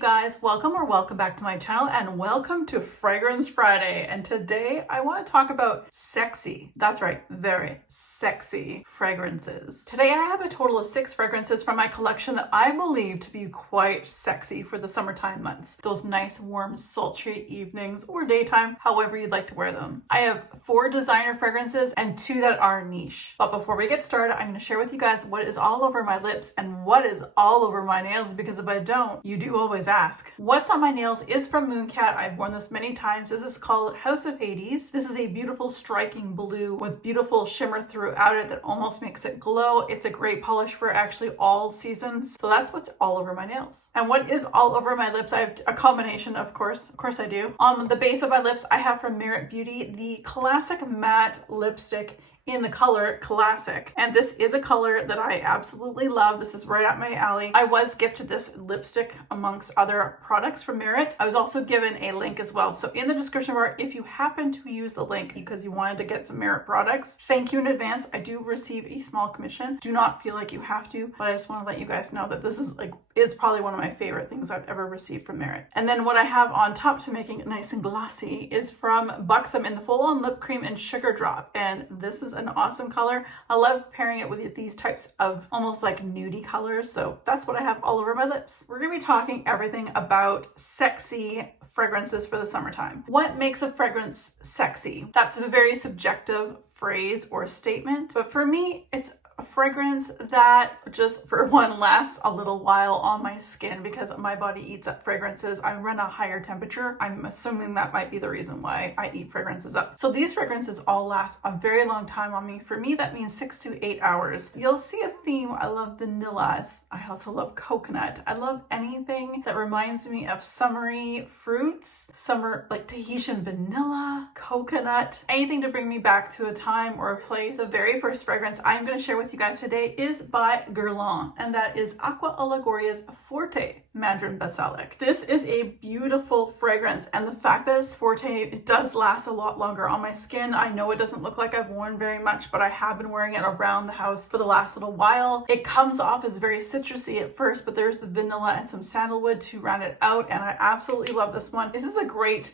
guys, welcome back to my channel and welcome to Fragrance Friday. And today I want to talk about sexy, that's right, very sexy fragrances. Today I have a total of 6 fragrances from my collection that I believe to be quite sexy for the summertime months. Those nice, warm, sultry evenings or daytime, however you'd like to wear them. I have 4 designer fragrances and 2 that are niche. But before we get started, I'm going to share with you guys what is all over my lips and what is all over my nails, because if I don't, you do always ask. What's on my nails is from Mooncat. I've worn this many times. This is called House of Hades. This is a beautiful striking blue with beautiful shimmer throughout it that almost makes it glow. It's a great polish for actually all seasons. So that's what's all over my nails. And what is all over my lips? I have a combination, of course I do. On the base of my lips, I have from Merit Beauty the classic matte lipstick in the color Classic. And this is a color that I absolutely love. This is right up my alley. I was gifted this lipstick amongst other products from Merit. I was also given a link as well. So in the description bar, if you happen to use the link because you wanted to get some Merit products, thank you in advance. I do receive a small commission. Do not feel like you have to, but I just want to let you guys know that this is probably one of my favorite things I've ever received from Merit. And then what I have on top to making it nice and glossy is from Buxom in the Full On Lip Cream and Sugar Drop. And this is an awesome color. I love pairing it with these types of almost like nudie colors. So that's what I have all over my lips. We're going to be talking everything about sexy fragrances for the summertime. What makes a fragrance sexy? That's a very subjective phrase or statement, but for me, it's a fragrance that just for one lasts a little while on my skin because my body eats up fragrances. I run a higher temperature. I'm assuming that might be the reason why I eat fragrances up. So these fragrances all last a very long time on me. For me, that means 6 to 8 hours. You'll see a theme. I love vanilla. I also love coconut. I love anything that reminds me of summery fruits, summer like Tahitian vanilla, coconut, anything to bring me back to a time or a place. The very first fragrance I'm going to share with you guys today is by Guerlain, and that is Aqua Aloria's Forte Mandarin Basilic. This is a beautiful fragrance, and the fact that it's Forte, it does last a lot longer on my skin. I know it doesn't look like I've worn very much, but I have been wearing it around the house for the last little while. It comes off as very citrusy at first, but there's the vanilla and some sandalwood to round it out, and I absolutely love this one. This is a great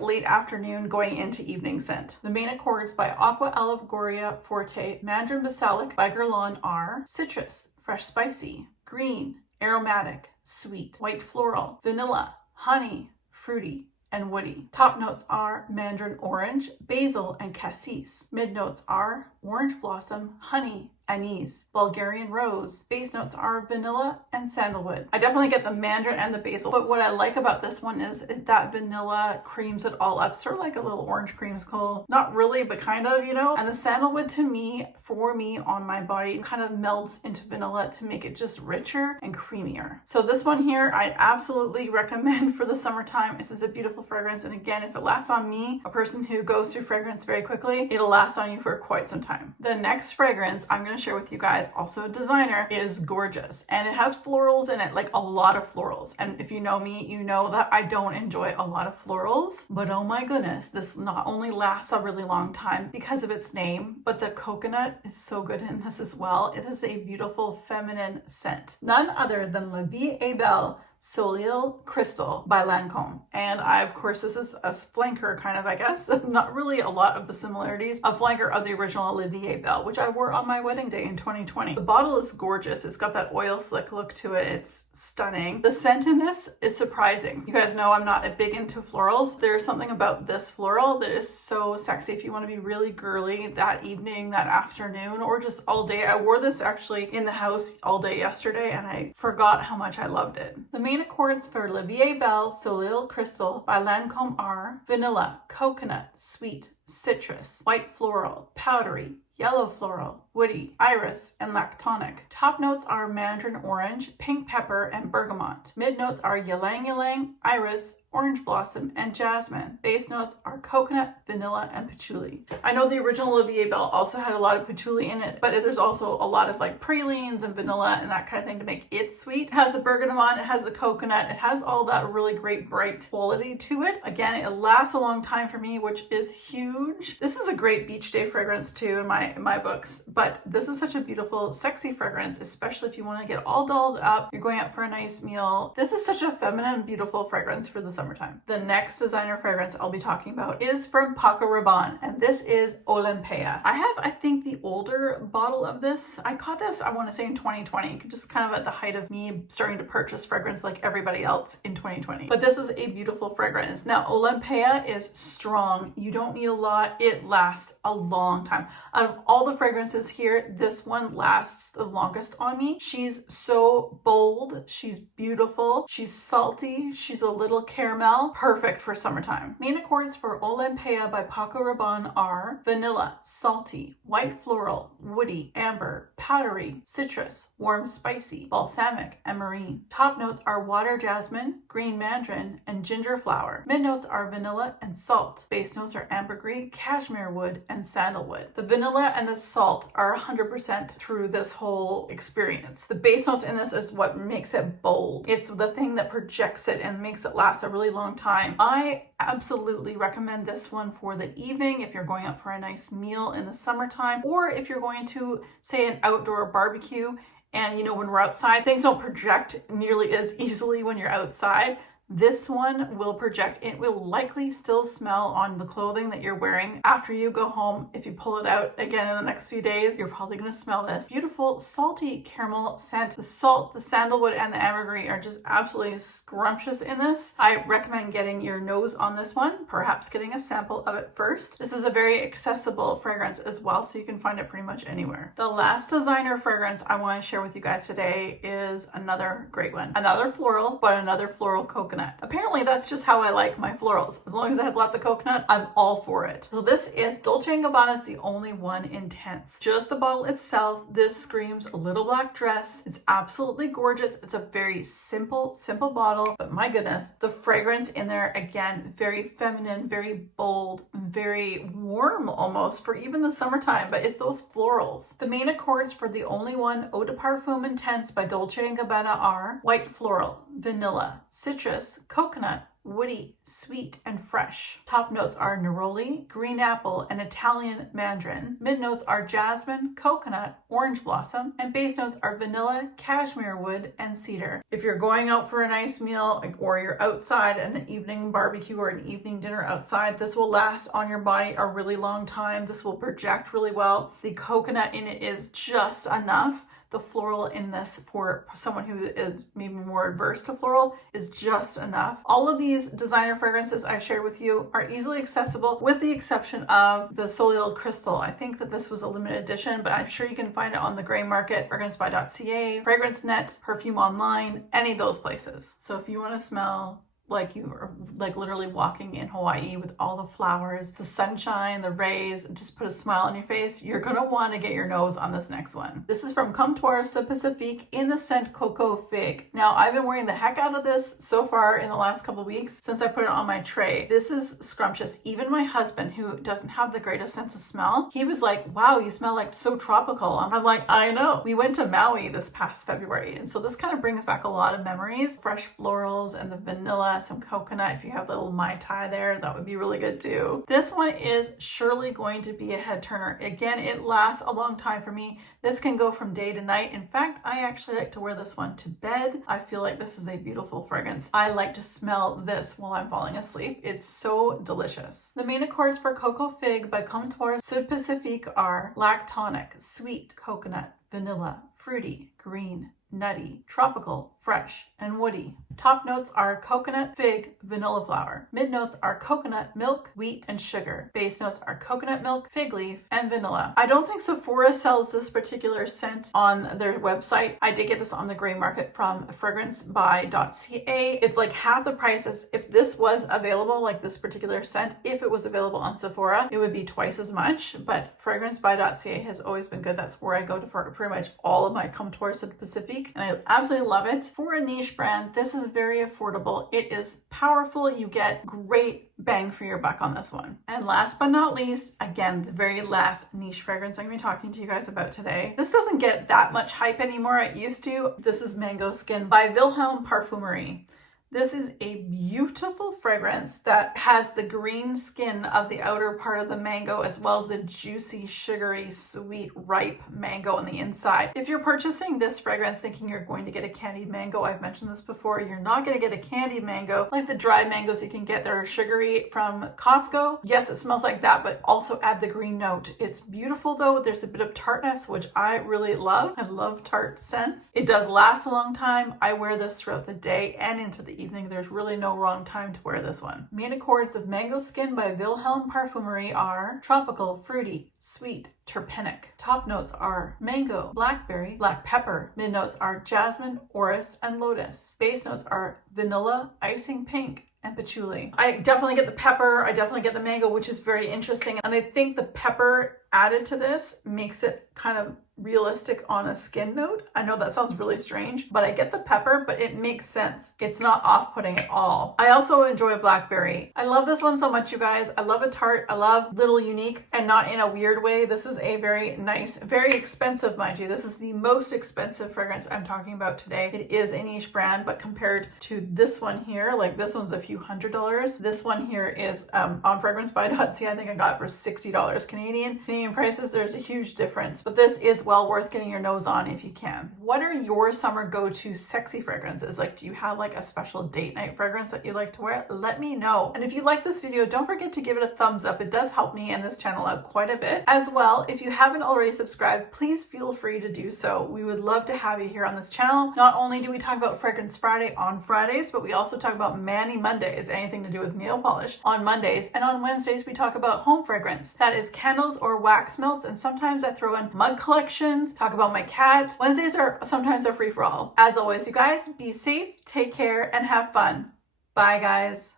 late afternoon going into evening scent. The main accords by Aqua Aloria Forte Mandarin Basilic by Guerlain are citrus, fresh spicy, green, aromatic, sweet, white floral, vanilla, honey, fruity, and woody. Top notes are mandarin orange, basil, and cassis. Mid notes are orange blossom, honey, anise, Bulgarian rose. Base notes are vanilla and sandalwood. I definitely get the mandarin and the basil, but what I like about this one is that vanilla creams it all up, sort of like a little orange creamsicle. Not really, but kind of, you know? And the sandalwood to me, for me on my body, kind of melts into vanilla to make it just richer and creamier. So this one here, I absolutely recommend for the summertime. This is a beautiful fragrance, and again, if it lasts on me, a person who goes through fragrance very quickly, it'll last on you for quite some time. The next fragrance I'm going to share with you guys, also a designer, is Gorgeous, and it has florals in it, like a lot of florals. And if you know me, you know that I don't enjoy a lot of florals, but oh my goodness, this not only lasts a really long time because of its name, but the coconut is so good in this as well. It is a beautiful feminine scent, none other than La Vie est Belle Soleil Crystal by Lancome. And of course, this is a flanker kind of, I guess, not really a lot of the similarities, a flanker of the original Olivier Belle, which I wore on my wedding day in 2020. The bottle is gorgeous. It's got that oil slick look to it. It's stunning. The scent in this is surprising. You guys know I'm not a big into florals. There's something about this floral that is so sexy if you want to be really girly that evening, that afternoon, or just all day. I wore this actually in the house all day yesterday, and I forgot how much I loved it. The main accords for La Vie est Belle Soleil Crystal by Lancome are vanilla, coconut, sweet, citrus, white floral, powdery, yellow floral, woody, iris, and lactonic. Top notes are mandarin orange, pink pepper, and bergamot. Mid notes are ylang ylang, iris, orange blossom, and jasmine. Base notes are coconut, vanilla, and patchouli. I know the original Olivier Bell also had a lot of patchouli in it, but there's also a lot of like pralines and vanilla and that kind of thing to make it sweet. It has the bergamot, it has the coconut, it has all that really great bright quality to it. Again, it lasts a long time for me, which is huge. This is a great beach day fragrance too in my books, but this is such a beautiful, sexy fragrance, especially if you want to get all dolled up, you're going out for a nice meal. This is such a feminine, beautiful fragrance for the summertime. The next designer fragrance I'll be talking about is from Paco Rabanne, and this is Olympea. I have, I think, the older bottle of this. I got this, I want to say in 2020, just kind of at the height of me starting to purchase fragrance like everybody else in 2020. But this is a beautiful fragrance. Now, Olympea is strong. You don't need a lot. It lasts a long time. Out of all the fragrances here, this one lasts the longest on me. She's so bold. She's beautiful. She's salty. She's a little caramel. Perfect for summertime. Main accords for Olympea by Paco Rabanne are vanilla, salty, white floral, woody, amber, powdery, citrus, warm spicy, balsamic, and marine. Top notes are water jasmine, green mandarin, and ginger flower. Mid notes are vanilla and salt. Base notes are ambergris, cashmere wood, and sandalwood. The vanilla and the salt are 100% through this whole experience. The base notes in this is what makes it bold. It's the thing that projects it and makes it last a really long time. I absolutely recommend this one for the evening if you're going out for a nice meal in the summertime, or if you're going to, say, an outdoor barbecue. And you know, when we're outside, things don't project nearly as easily when you're outside. This one will project. It will likely still smell on the clothing that you're wearing after you go home. If you pull it out again in the next few days, you're probably going to smell this beautiful salty caramel scent. The salt, the sandalwood, and the ambergris are just absolutely scrumptious in this. I recommend getting your nose on this one, perhaps getting a sample of it first. This is a very accessible fragrance as well, so you can find it pretty much anywhere. The last designer fragrance I want to share with you guys today is another great one. Another floral, but another floral coconut. Apparently that's just how I like my florals. As long as it has lots of coconut, I'm all for it. So this is Dolce & Gabbana's The Only One Intense. Just the bottle itself, this screams a little black dress. It's absolutely gorgeous. It's a very simple bottle, but my goodness, the fragrance in there, again, very feminine, very bold, very warm almost for even the summertime, but it's those florals. The main accords for The Only One Eau de Parfum Intense by Dolce & Gabbana are white floral, vanilla, citrus, coconut, woody, sweet, and fresh. Top notes are neroli, green apple, and Italian mandarin. Mid notes are jasmine, coconut, orange blossom, and base notes are vanilla, cashmere wood, and cedar. If you're going out for a nice meal, or you're outside at an evening barbecue or an evening dinner outside, this will last on your body a really long time. This will project really well. The coconut in it is just enough. The floral in this, for someone who is maybe more adverse to floral, is just enough. All of these designer fragrances I've shared with you are easily accessible, with the exception of the Soleil Crystal. I think that this was a limited edition, but I'm sure you can find it on the gray market, fragrancebuy.ca, Fragrance Net, Perfume Online, any of those places. So if you want to smell like you are like literally walking in Hawaii with all the flowers, the sunshine, the rays, just put a smile on your face, you're gonna want to get your nose on this next one. This is from Comptoir Sub Pacifique in the scent Cocoa Fig. Now, I've been wearing the heck out of this so far in the last couple of weeks since I put it on my tray. This is scrumptious. Even my husband, who doesn't have the greatest sense of smell, he was like, wow, you smell like so tropical. I'm like, I know. We went to Maui this past February, and so this kind of brings back a lot of memories. Fresh florals and the vanilla, some coconut. If you have a little Mai Tai there, that would be really good too. This one is surely going to be a head turner. Again, it lasts a long time for me. This can go from day to night. In fact, I actually like to wear this one to bed. I feel like this is a beautiful fragrance. I like to smell this while I'm falling asleep. It's so delicious. The main accords for Cocoa Fig by Comptoir Sud Pacifique are lactonic, sweet, coconut, vanilla, fruity, green, nutty, tropical, fresh, and woody. Top notes are coconut, fig, vanilla flower. Mid notes are coconut, milk, wheat, and sugar. Base notes are coconut milk, fig leaf, and vanilla. I don't think Sephora sells this particular scent on their website. I did get this on the gray market from fragrancebuy.ca. It's like half the price as if this was available, like this particular scent. If it was available on Sephora, it would be twice as much, but fragrancebuy.ca has always been good. That's where I go to for pretty much all of my Comptoir Sud Pacifique, and I absolutely love it. for a niche brand, this is very affordable. It is powerful. You get great bang for your buck on this one. And last but not least, again, the very last niche fragrance I'm going to be talking to you guys about today. This doesn't get that much hype anymore. It used to. This is Mango Skin by Vilhelm Parfumerie. This is a beautiful fragrance that has the green skin of the outer part of the mango as well as the juicy, sugary, sweet, ripe mango on the inside. If you're purchasing this fragrance thinking you're going to get a candied mango, I've mentioned this before, you're not going to get a candied mango like the dried mangoes you can get that are sugary from Costco. Yes, it smells like that, but also add the green note. It's beautiful though. There's a bit of tartness, which I really love. I love tart scents. It does last a long time. I wear this throughout the day and into the evening. There's really no wrong time to wear this one. Main accords of Mango Skin by Vilhelm Parfumerie are tropical, fruity, sweet, terpenic. Top notes are mango, blackberry, black pepper. Mid notes are jasmine, orris, and lotus. Base notes are vanilla, icing pink, and patchouli. I definitely get the pepper. I definitely get the mango, which is very interesting. And I think the pepper added to this makes it kind of realistic on a skin note. I know that sounds really strange, but I get the pepper, but it makes sense. It's not off-putting at all. I also enjoy a blackberry. I love this one so much, you guys. I love a tart. I love little unique and not in a weird way. This is a very nice, very expensive, mind you. This is the most expensive fragrance I'm talking about today. It is a niche brand, but compared to this one here, like this one's a few $100s. This one here is on fragrance by Dolce. I think I got it for $60 Canadian. Canadian prices, there's a huge difference, but this is well worth getting your nose on if you can. What are your summer go-to sexy fragrances? Like, do you have like a special date night fragrance that you like to wear? Let me know. And if you like this video, don't forget to give it a thumbs up. It does help me and this channel out quite a bit. As well, if you haven't already subscribed, please feel free to do so. We would love to have you here on this channel. Not only do we talk about Fragrance Friday on Fridays, but we also talk about Mani Mondays, anything to do with nail polish, on Mondays. And on Wednesdays, we talk about home fragrance. That is candles or wax melts. And sometimes I throw in mug collections, talk about my cat. Wednesdays are sometimes a free for all. As always, you guys, be safe, take care, and have fun. Bye, guys.